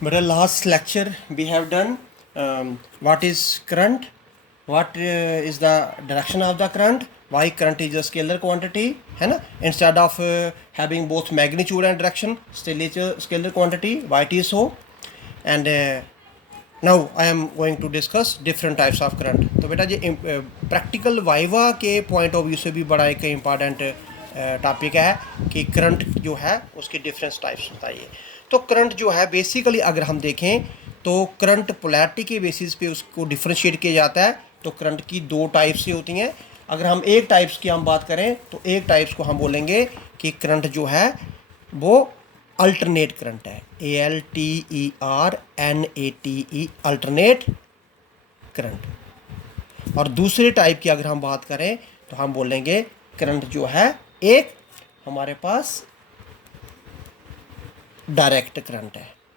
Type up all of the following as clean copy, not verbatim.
But last lecture we have done what is current, what is the direction of the current, why current is a scalar quantity, है ना? Instead of having both magnitude and direction, still it's a scalar quantity. Why it is so? And now I am going to discuss different types of current. तो बेटा ये practical viva के point of view से भी बड़ा एक important topic है कि करंट जो है उसके डिफरेंस टाइप्स बताइए। तो करंट जो है बेसिकली अगर हम देखें तो करंट पोलैरिटी के बेसिस पे उसको डिफ्रेंशिएट किया जाता है। तो करंट की दो टाइप्स से होती हैं। अगर हम एक टाइप्स की हम बात करें तो एक टाइप्स को हम बोलेंगे कि करंट जो है वो अल्टरनेट करंट है, ALTERNATE, अल्टरनेट करंट। और दूसरे टाइप की अगर हम बात करें तो हम बोलेंगे करंट जो है एक हमारे पास डायरेक्ट करंट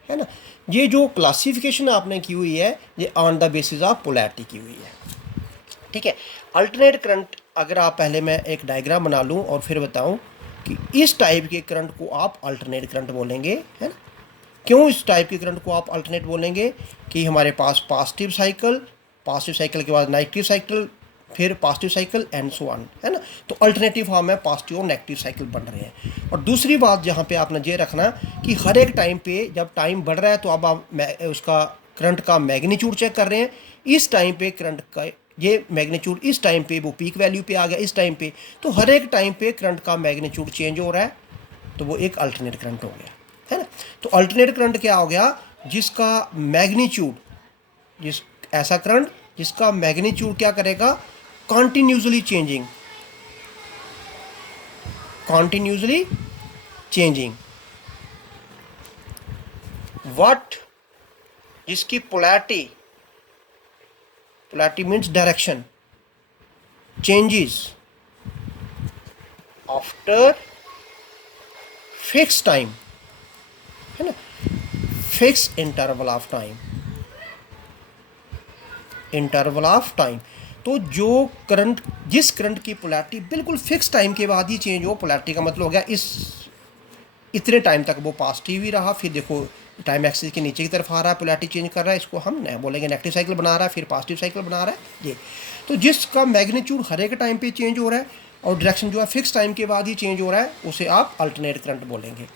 है ना। ये जो क्लासिफिकेशन आपने की हुई है ये on the basis of polarity की हुई है, ठीक है। अल्टरनेट करंट अगर आप पहले मैं एक डायग्राम बना लूँ और फिर बताऊँ कि इस टाइप के करंट को आप अल्टरनेट करंट बोलेंगे, है ना। क्यों इस टाइप के करंट को आप अल्टरनेट बोलेंगे कि हमारे पास पॉजिटिव साइकिल के बाद नेगेटिव साइकिल, फिर positive cycle and so on, है ना। तो अल्टरनेटिव फॉर्म में पॉजिटिव और नेगेटिव साइकिल बन रहे हैं। और दूसरी बात जहाँ पे आपने ये रखना कि हर एक टाइम पे जब टाइम बढ़ रहा है तो अब आप उसका करंट का मैग्नीट्यूड चेक कर रहे हैं। इस टाइम पे करंट का ये मैग्नीट्यूड, इस टाइम पे वो पीक वैल्यू पे आ गया इस टाइम पे, तो हर एक टाइम पे करंट का मैग्नीट्यूड चेंज हो रहा है, तो वो एक अल्टरनेट करंट हो गया, है ना। तो अल्टरनेट करंट क्या हो गया, जिसका मैग्नीट्यूड, जिस ऐसा करंट जिसका मैग्नीट्यूड क्या करेगा, कॉन्टिन्यूसली चेंजिंग। व्हाट, जिसकी polarity means direction, changes after fix time, है ना, फिक्स इंटरवल ऑफ टाइम। तो जो करंट, जिस करंट की पोलैरिटी बिल्कुल फिक्स टाइम के बाद ही चेंज हो, पोलैरिटी का मतलब हो गया इतने टाइम तक वो पॉजिटिव ही रहा, फिर देखो टाइम एक्सिस के नीचे की तरफ आ रहा है, पोलैरिटी चेंज कर रहा है, इसको हम बोलेंगे नेगेटिव साइकिल बना रहा है, फिर पॉजिटिव साइकिल बना रहा है ये। तो जिसका मैग्नीट्यूड हर एक टाइम पे चेंज हो रहा है और डायरेक्शन जो है फिक्स टाइम के बाद ही चेंज हो रहा है, उसे आप अल्टरनेट करंट बोलेंगे।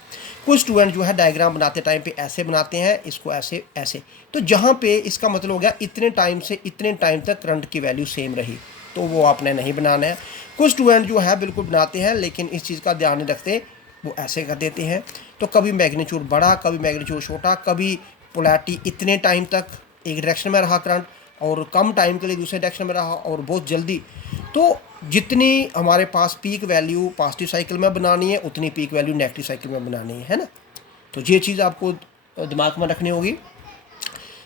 कुछ स्टूडेंट जो है डायग्राम बनाते टाइम पे ऐसे बनाते हैं, इसको ऐसे ऐसे, तो जहाँ पे इसका मतलब हो गया इतने टाइम से इतने टाइम तक करंट की वैल्यू सेम रही, तो वो आपने नहीं बनाना है। कुछ स्टूडेंट जो है बिल्कुल बनाते हैं लेकिन इस चीज़ का ध्यान नहीं रखते, वो ऐसे कर देते हैं। तो कभी मैग्नीट्यूड बढ़ा, कभी मैग्नीट्यूड छोटा, कभी पोलैरिटी इतने टाइम तक एक डायरेक्शन में रहा करंट और कम टाइम के लिए दूसरे डायरेक्शन में रहा और बहुत जल्दी। तो जितनी हमारे पास पीक वैल्यू पॉजिटिव साइकिल में बनानी है उतनी पीक वैल्यू नेगेटिव साइकिल में बनानी है ना। तो ये चीज़ आपको दिमाग में रखनी होगी।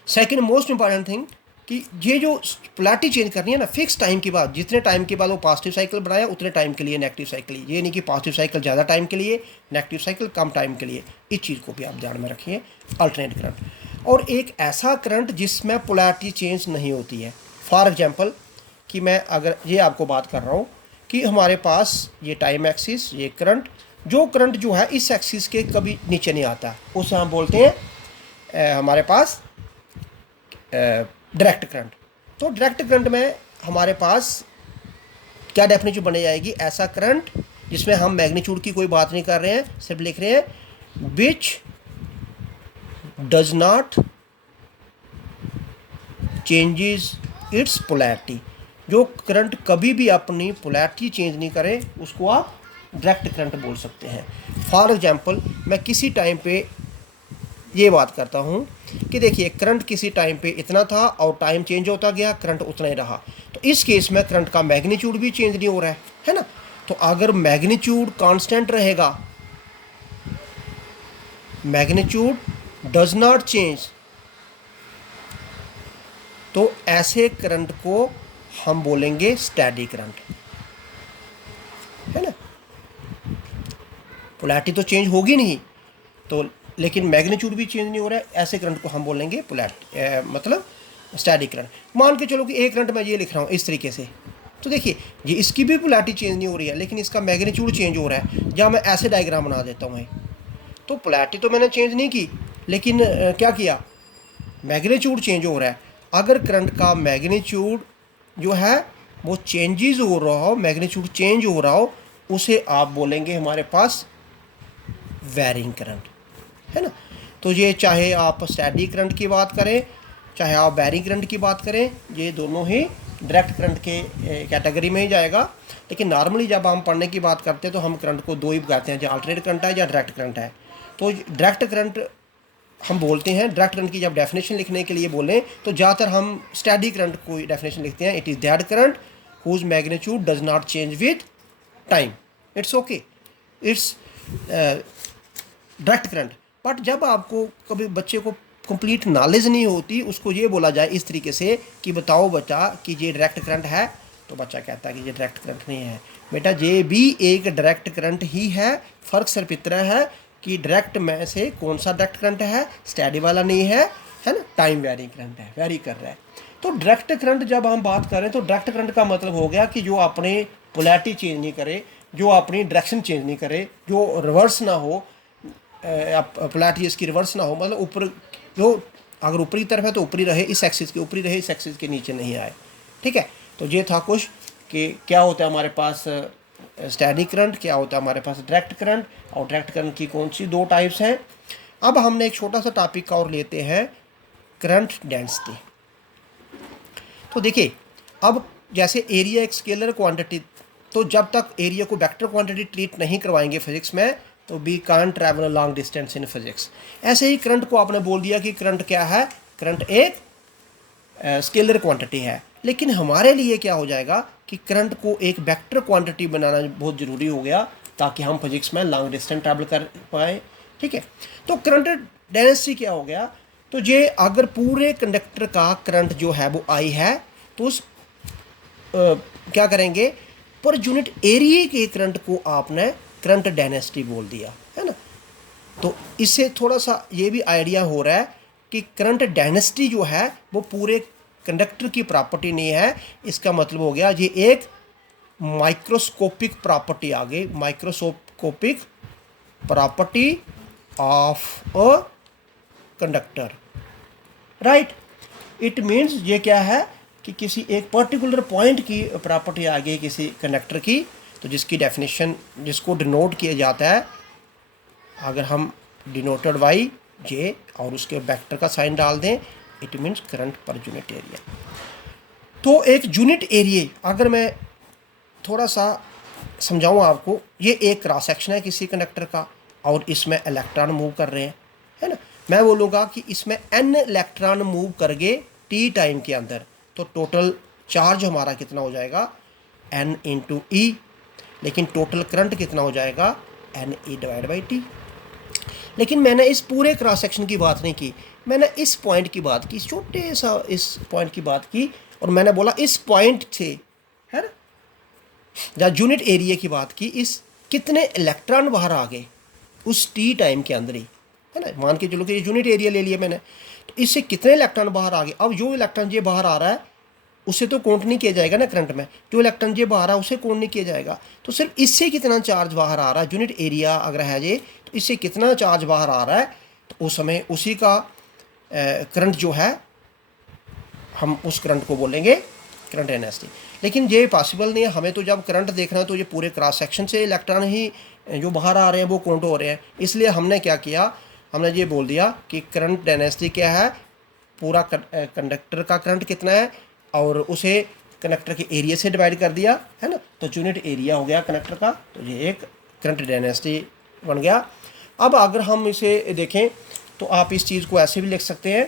सेकंड मोस्ट इंपॉर्टेंट थिंग कि ये जो पोलैरिटी चेंज करनी है ना फिक्स टाइम के बाद, जितने टाइम के बाद वो पॉजिटिव साइकिल बनाया उतने टाइम के लिए नेगेटिव साइकिल, ये नहीं कि पॉजिटिव साइकिल ज़्यादा टाइम के लिए, नेगेटिव साइकिल कम टाइम के लिए। इस चीज़ को भी आप ध्यान में रखिए, अल्टरनेट करंट। और एक ऐसा करंट जिसमें पोलैरिटी चेंज नहीं होती है। फॉर एग्जाम्पल कि मैं अगर ये आपको बात कर रहा हूँ कि हमारे पास ये टाइम एक्सिस, ये करंट, जो करंट जो है इस एक्सिस के कभी नीचे नहीं आता, उसे हम बोलते हैं हमारे पास डायरेक्ट करंट। तो डायरेक्ट करंट में हमारे पास क्या डेफिनेशन बनी जाएगी, ऐसा करंट जिसमें हम मैग्नीट्यूड की कोई बात नहीं कर रहे हैं, सिर्फ लिख रहे हैं which does not changes it's polarity. जो करंट कभी भी अपनी पोलैरिटी चेंज नहीं करे उसको आप डायरेक्ट करंट बोल सकते हैं। फॉर एग्जांपल मैं किसी टाइम पे ये बात करता हूँ कि देखिए करंट किसी टाइम पे इतना था और टाइम चेंज होता गया, करंट उतना ही रहा, तो इस केस में करंट का मैग्नीट्यूड भी चेंज नहीं हो रहा है ना। तो अगर मैग्नीट्यूड कांस्टेंट रहेगा, मैग्नीट्यूड डज नॉट चेंज, तो ऐसे करंट को हम बोलेंगे स्टैडी करंट, है ना। पोलैरिटी तो चेंज होगी नहीं तो, लेकिन मैग्नीट्यूड भी चेंज नहीं हो रहा है, ऐसे करंट को हम बोलेंगे पोलैरिटी मतलब स्टैडी करंट। मान के चलो कि एक करंट मैं ये लिख रहा हूँ इस तरीके से, तो देखिए ये इसकी भी पोलैरिटी चेंज नहीं हो रही है लेकिन इसका मैग्नीट्यूड चेंज हो रहा है। जहाँ मैं ऐसे डायग्राम बना देता हूँ, तो पोलैरिटी तो मैंने चेंज नहीं की लेकिन क्या किया, मैग्नीट्यूड चेंज हो रहा है। अगर करंट का मैग्नीट्यूड जो है वो चेंजेस हो रहा हो, मैग्नीट्यूड चेंज हो रहा हो, उसे आप बोलेंगे हमारे पास वैरिंग करंट, है ना। तो ये चाहे आप स्टैडी करंट की बात करें, चाहे आप वैरिंग करंट की बात करें, ये दोनों ही डायरेक्ट करंट के कैटेगरी में ही जाएगा। लेकिन नॉर्मली जब हम पढ़ने की बात करते हैं तो हम करंट को दो ही कहते हैं, जो अल्टरनेट करंट है या डायरेक्ट करंट है। तो डायरेक्ट करंट हम बोलते हैं, डायरेक्ट करंट की जब डेफिनेशन लिखने के लिए बोलें तो ज़्यादातर हम स्टैडी करंट को डेफिनेशन लिखते हैं। It is that current whose magnitude does not change with time, it's okay, it's direct current. But जब आपको कभी बच्चे को कंप्लीट नॉलेज नहीं होती, उसको ये बोला जाए इस तरीके से कि बताओ बच्चा कि ये डायरेक्ट करंट है, तो बच्चा कहता है कि ये डायरेक्ट करंट नहीं है। बेटा ये भी एक डायरेक्ट करंट ही है, फ़र्क सिर्फ इतना है कि डायरेक्ट में से कौन सा डायरेक्ट करंट है, स्टैडी वाला नहीं है, है ना, टाइम वेरिंग करंट है, वेरी कर रहा है। तो डायरेक्ट करंट जब हम बात करें तो डायरेक्ट करंट का मतलब हो गया कि जो अपने पोलैरिटी चेंज नहीं करे, जो अपनी डायरेक्शन चेंज नहीं करे, जो रिवर्स ना हो, पोलैरिटी इसकी रिवर्स ना हो, मतलब ऊपर जो अगर ऊपरी तरफ है तो ऊपरी रहे, इस एक्सिस के ऊपरी रहे, इस एक्सिस के नीचे नहीं आए। ठीक है, तो ये था कुछ कि क्या होता है हमारे पास स्टैडी करंट, क्या होता है हमारे पास डायरेक्ट करंट, और डायरेक्ट करंट की कौन सी दो टाइप्स हैं। अब हमने एक छोटा सा टॉपिक का और लेते हैं, करंट डेंसिटी। तो देखिए, अब जैसे एरिया एक स्केलर क्वांटिटी, तो जब तक एरिया को वेक्टर क्वांटिटी ट्रीट नहीं करवाएंगे फिजिक्स में, तो we can't travel a long distance in physics. ऐसे ही करंट को आपने बोल दिया कि करंट क्या है, करंट एक स्केलर क्वांटिटी है। लेकिन हमारे लिए क्या हो जाएगा कि करंट को एक वेक्टर क्वांटिटी बनाना बहुत ज़रूरी हो गया, ताकि हम फिजिक्स में लॉन्ग डिस्टेंस ट्रैवल कर पाए। ठीक है, तो करंट डेंसिटी क्या हो गया, तो ये अगर पूरे कंडक्टर का करंट जो है वो आई है, तो उस क्या करेंगे, पर यूनिट एरिया के करंट को आपने करंट डेंसिटी बोल दिया, है ना। तो इससे थोड़ा सा ये भी आइडिया हो रहा है कि करंट डेंसिटी जो है वो पूरे कंडक्टर की प्रॉपर्टी नहीं है। इसका मतलब हो गया ये एक माइक्रोस्कोपिक प्रॉपर्टी आ गई, microscopic property of a conductor, right. It means ये क्या है कि किसी एक पर्टिकुलर पॉइंट की प्रॉपर्टी आ गई किसी कंडक्टर की, तो जिसकी डेफिनेशन, जिसको डिनोट किया जाता है, अगर हम डिनोटेड बाई जे और उसके वेक्टर का साइन डाल दें, it means current per unit area. तो एक यूनिट एरिया अगर मैं थोड़ा सा समझाऊँ आपको, ये एक क्रॉस सेक्शन है किसी कंडक्टर का और इसमें इलेक्ट्रॉन मूव कर रहे हैं, है ना। मैं बोलूँगा कि इसमें n इलेक्ट्रॉन मूव कर गए t टाइम के अंदर, तो टोटल चार्ज हमारा कितना हो जाएगा, n इंटू ई। लेकिन टोटल करंट कितना हो जाएगा, N E divide by T. लेकिन मैंने इस पूरे क्रॉस सेक्शन की बात नहीं की, मैंने इस पॉइंट की बात की, छोटे सा इस पॉइंट की बात की, और मैंने बोला इस पॉइंट से, है ना, जहाँ यूनिट एरिया की बात की, इस कितने इलेक्ट्रॉन बाहर आ गए उस टी टाइम के अंदर ही, है ना। मान के चलो कि यूनिट एरिया ले लिया मैंने, तो इससे कितने इलेक्ट्रॉन बाहर आ गए। अब जो इलेक्ट्रॉन ये बाहर आ रहा है उसे तो काउंट नहीं किया जाएगा ना करंट में, जो इलेक्ट्रॉन ये बाहर आ रहा है उसे काउंट नहीं किया जाएगा। तो सिर्फ इससे कितना चार्ज बाहर आ रहा है, यूनिट एरिया अगर है ये, तो इससे कितना चार्ज बाहर आ रहा है, तो उस समय उसी का करंट जो है, हम उस करंट को बोलेंगे करंट डेंसिटी। लेकिन ये पॉसिबल नहीं है, हमें तो जब करंट देखना है तो ये पूरे क्रॉस सेक्शन से इलेक्ट्रॉन ही जो बाहर आ रहे हैं वो काउंट हो रहे हैं। इसलिए हमने क्या किया, हमने ये बोल दिया कि करंट डेंसिटी क्या है, पूरा कंडक्टर का करंट कितना है, और उसे कंडक्टर के एरिया से डिवाइड कर दिया, है ना। तो यूनिट एरिया हो गया कंडक्टर का, तो ये एक करंट डेंसिटी बन गया। अब अगर हम इसे देखें तो आप इस चीज़ को ऐसे भी लिख सकते हैं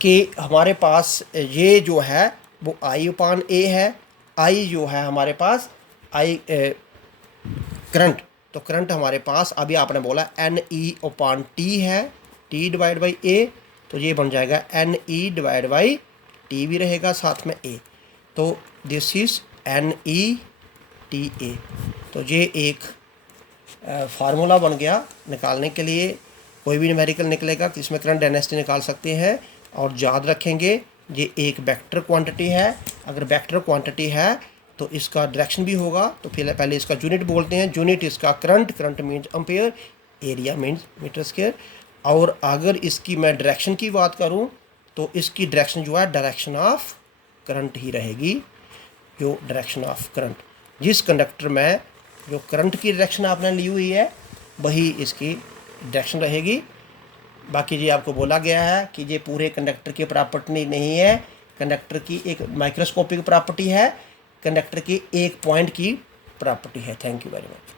कि हमारे पास ये जो है वो आई अपान ए है। आई जो है हमारे पास, आई करंट, तो करंट हमारे पास अभी आपने बोला एन ई अपान टी है, टी डिवाइड बाई ए, तो ये बन जाएगा N E divide by T भी रहेगा साथ में ए, तो this is N E T A. तो ये एक फार्मूला बन गया निकालने के लिए, कोई भी न्यूमेरिकल निकलेगा कि इसमें करंट डेंसिटी निकाल सकते हैं। और याद रखेंगे ये एक वेक्टर क्वांटिटी है, अगर वेक्टर क्वांटिटी है तो इसका डायरेक्शन भी होगा। तो फिर पहले इसका यूनिट बोलते हैं, यूनिट इसका current, current means ampere, area means metre square, और अगर इसकी मैं डायरेक्शन की बात करूं तो इसकी डायरेक्शन जो है डायरेक्शन ऑफ करंट ही रहेगी। जो डायरेक्शन ऑफ करंट, जिस कंडक्टर में जो करंट की डायरेक्शन आपने ली हुई है वही इसकी डायरेक्शन रहेगी। बाकी जी आपको बोला गया है कि ये पूरे कंडक्टर की प्रॉपर्टी नहीं है, कंडक्टर की एक माइक्रोस्कोपिक प्रॉपर्टी है, कंडक्टर की एक पॉइंट की प्रॉपर्टी है। Thank you very much.